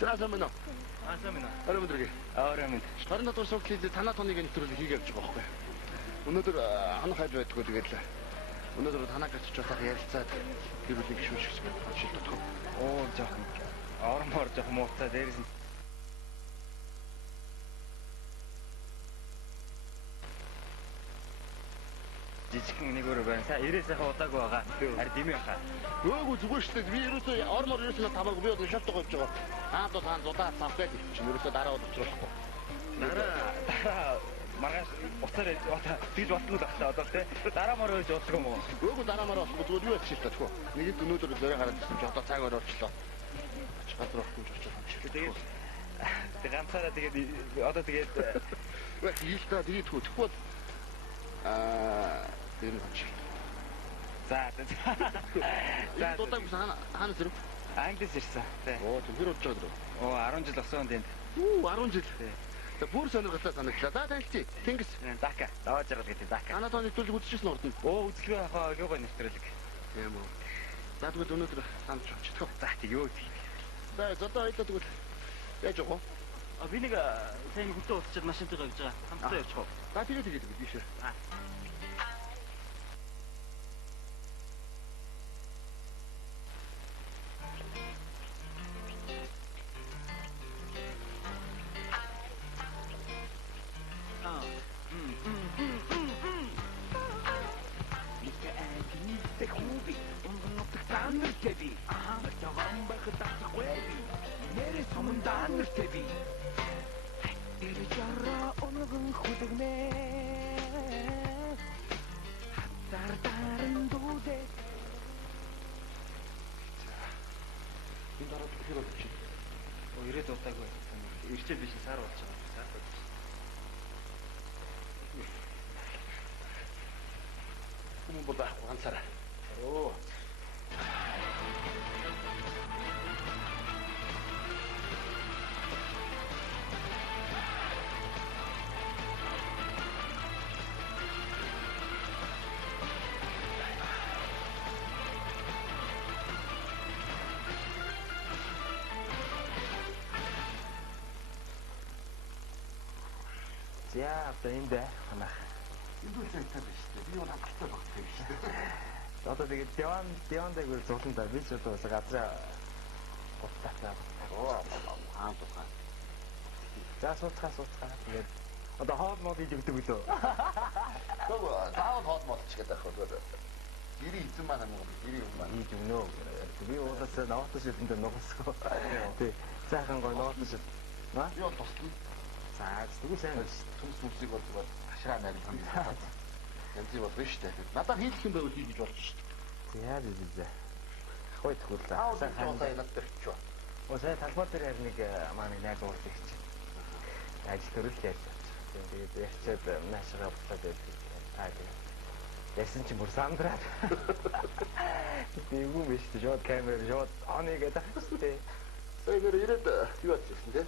За минь. За минь. Орой өдрөг. Орой минь. 20 дугаар суугчид танаа тоныг нэвтрүүлэг хийгээд явж байгаа байхгүй. Өнөөдөр ханах хайж байдгүй тэгээд л өнөөдөр танаа гацч байхад ярилцаад гэр бүлийн гишүүн шиг шилдэх. Оо жоохон ормоор жоохон мууцаа дээрээс нь жижигхэн нэг өөр байна. Сайн ирээсээ удаагүй байгаа. Харин димээ хаа. Өөгүй зүгээр шүү дээ. Би ерөөсөө ормоор ерөөсөө тамаагүй би одоо шалтгаан явж байгаа. Хаан тул хаан зудаа цавхаад чинь ерөөсөө дараа удахгүй. Дараа маргааш уцаар одоо тэгж бодлоо багтаа одоо тий. Дараа мөр ойж уудаг юм уу? Өөгүй дараа мөр болохгүй зүгээр юу яах шилдэг тхөө. Нэгэд өнөөдөр зөрөө хараад гэсэн чи одоо цаг оролцлоо. Гадар авахгүй ч очиж байгаа юм шиг. Тэгээд ганцаараа тэгээд одоо тэгээд хийлтаа тэгээд тхөө. Тэр юм чи. За. За одоо хаанаас ирв? Англиас ирсэн. Тий. Оо тэр удаж байгаа. Оо 10 жил болсон тэнд. 10 жил. За бүр сонирхолтой санагдлаа. За танилцъя. Тэнгис. Дака. Даваа жаргал гэдэг Дака. Танаа тооны нэвтрүүлэг үзчихсэн урд нь. Оо үзэхээ хаа лого нэвтрүүлэг. Тийм үү. За тэгвэл өнөөдөр хамж очтгоо. За тийм юу. За одоо хоёлоо тэгвэл яаж явах вэ? Би нэг сайн хөтөө уцчаад машинтайгаа гэж байгаа. Хамтдаа явчих уу? За тэгээд биш. Ирээд удаагүй. Ирчээд биш сар болж байгаа. Сар болж. Хүмүүс байхгүй ганцаараа. Оо. За, энд ханах. Энд үл сайтай биш үү? Би юу хангалттай багтай биш. Одоо тэгээд дивандаг үл зулан да би ч одоо газраа гутаа. Оо, хаан тухай. За сууцгаа. Тэгээд одоо хоол мод идэгдэг үлээ. Тэгвэл таавал хоол мод ч гэдэг байхгүй. Гэрийн эзэн маань юм уу? Гэрийн юм маань. Ийж өгнө. Би уулаас наваатаж шилдэнд нугасгүй. Тий. Сайхан гой наваатаж шил. Наа? Би бол тусна. За, тэгвэл сайн байна. Төмс мөсийг бол хашраа найр юм. Янзын бол биш үү? Надад хийх юм байвал хийж болж шүү дээ. За би. Хой тэгвэл сайн хандаа надад ч. Оо сая талбай дээр харин нэг маань найз уулзах гэж. Ажил төрөл яаж. Тэгээд ярьчаад наашгаа буцаад байдаг. Аа тийм. Ясан чи бүр сандраад. Тийм юм биш үү? Жод камер жод оныг гэдэг хэвчээ. Эгээр ирээд юу ачсан те?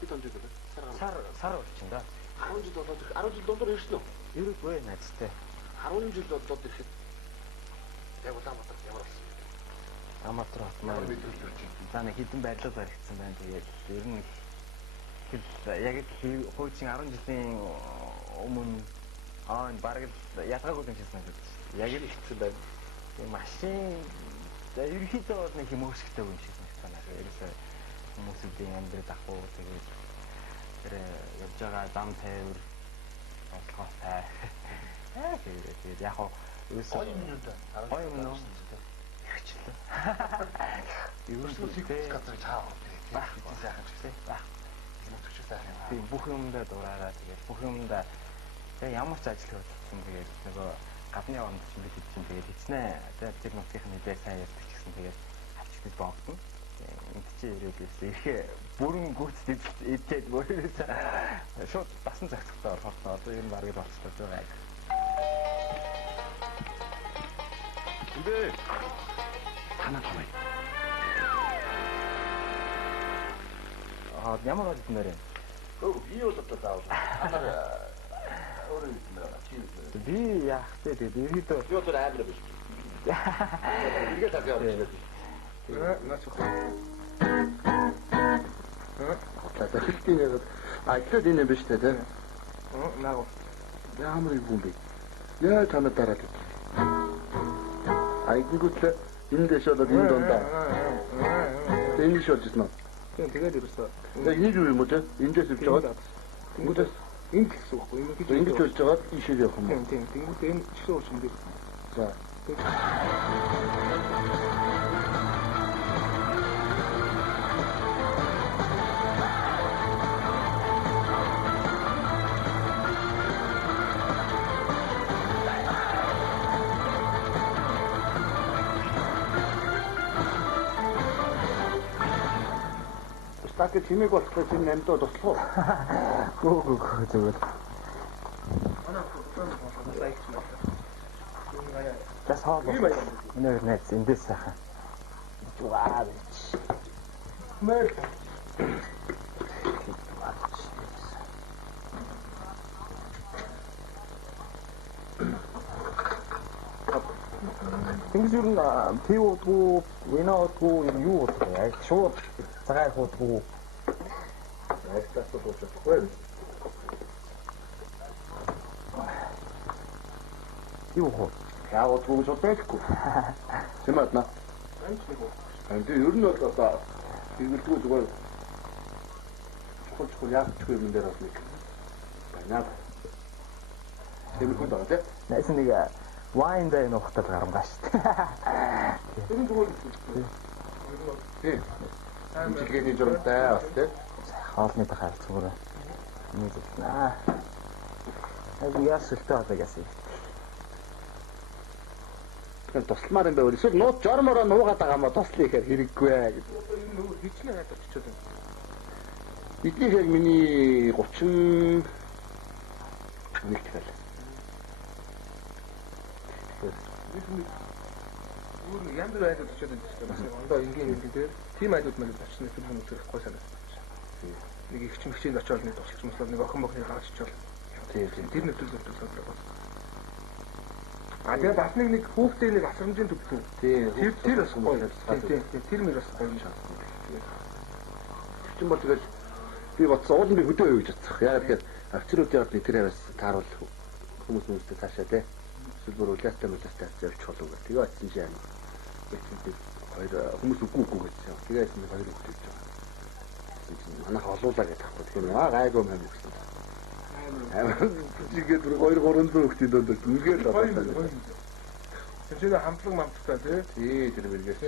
Бид онцгой сар болчихно да. 10 жил болоод 10 жил дундуур ирсэн үү? Ирээгүй найзтай. 10 жил болоод ирэхэд яг Улаанбаатар ямар болсон бэ? Улаанбаатар хот маань за нэг хідэн байрлал баригдсан байна. Тэгээд ер нь яг хуучин 10 жилийн өмнө энэ бараг ялгаагүй юм шиг санагдаж байна. Яг л ихсэн байна. Тэгээ машин ерөнхийдөө бол нэг юм өсгтэй юм шиг санагдана. Ерөөсөө хүмүүсийн амьдрал ахуу тэгээд тэр явж байгаа зам тайвар онцгойтой. Тэгээд яг хоо ерөөсөө гоё юм уу? Ихчлээ. Ерөөсөө сэтгэл газар цаав байх сайхан ч тийм байх. Нутагч сайхан юм. Тийм бүх юмдаа дураараа тэгээд бүх юмдаа тэгээ ямар ч ажил хийсэн тэгээд нөгөө гадны орнд ч бид чинь тэгээд эцнээ тэр нутгийн мэдээ сайн ярьдаг гэсэн тэгээд авчиж боогдсон. Энд чи ирээд ирсэн. Ихэ бүрэн гүцэд идчихэд бүрээс шууд басан цагтаа ороход одоо энэ барыг болчихлоо байгаа. Үдэ. Танаа томой. Ямар болж нэрэ? Өө би юу л одоо заавал. Танаа өөрөө юм байна. Чи юу? Би яах вэ? Тэгээд ерөөдөө юу тэр амар биш. Иргээ тагяа. Наач. Хотлоо хэлтийн яг ажлаад энэ биш үү те. Наа. Ямар юм бэ? Яа танаа дараад байна. Айгуутлаа энэ дэш болоод энэ дондаа. Энэ шилж ирсэн үү? Тэгээд ерөөсөө Яг нэг юм уу те? Эндээс явж байгаа. Тэнгүүдээс энд л гэсэн үг байхгүй юу? ингэж болж байгаа ийшээ явах юм. Тийм. Тэнгүүд энэ чигсээ ууч юм дээр. За. Стак чимээг болохгүй чинь намдаа туслах уу? Гөө зүгээр. Das hat нэр эндээс сайхан. Жугаа бич. Мэр. Тэнгис юу н пив уудгүй, вино уудгүй юу уудгүй яг шууд цагаан уудгүй. Айстаас болчихгүй. Юу хоо. Яагаад гоо шууд байхгүй. Сэматна. Энд ер нь бол одоо бигэлдгүй зүгээр чухал яахгүй юм дээр бас нэг байна. Тэмэхүүд байгаа тийм. Найс нэг wine day нухтад гарамгаш. Энэ зүгээр. Тийм. Амжилтгийн журмтай бас тийм. Хоолны дахиад зүгээр. Нэг наа. Яг ясэлтэй одоо гэсэн. Тэгэхээр тусламаар юм байвал эсвэл нууц жормороо нуугаад байгаа мó туслах ихээр хэрэггүй гэж. Энэ нөгөө хичнээн хатад чичээд байна. Бидний яг миний 30 нэг тэгэл. Өөр янз бүр айдууд чичээд байна гэсэн чинь ондоо ингийн дээр тим айдууд мэл очны фильм үзэхгүй санагдаж байна. Нэг их чимхчэнд очиод нэг тусалж мөслөө нэг охин бохны гарч чичээл. Тийм. Тэр нэвтрүүлэг сонирхол. А тэгээд бас нэг хүүхдээ нэг асрамжийн төвлөө. Тэр бас гоё. Тийм. Тэр мөр бас гоё юм шиг. Чин бол тэгэл би бодсон уулын би хөдөө юу гэж бодсон. Яагаад тэгэхээр авчируудын орд тэр аваас тааруул хүмүүс хүмүүстэй цаашаа те. Эсвэл бүр улаастай явж болов гэх. Тэгээ очсон чи яа. Хоёр хүмүүс үгүй гэсэн. Тэгээд нэг хоёр үгүй гэж байгаа. Манайх олуулаа гэдэг байхгүй. Тэгэхээр гайгүй юм гэсэн. Жигээд 2-300 хүчтэй дөндөө үргээл л байна. Тэр чинь хамтлаг мамттай тий. Тий, тэр мэргээс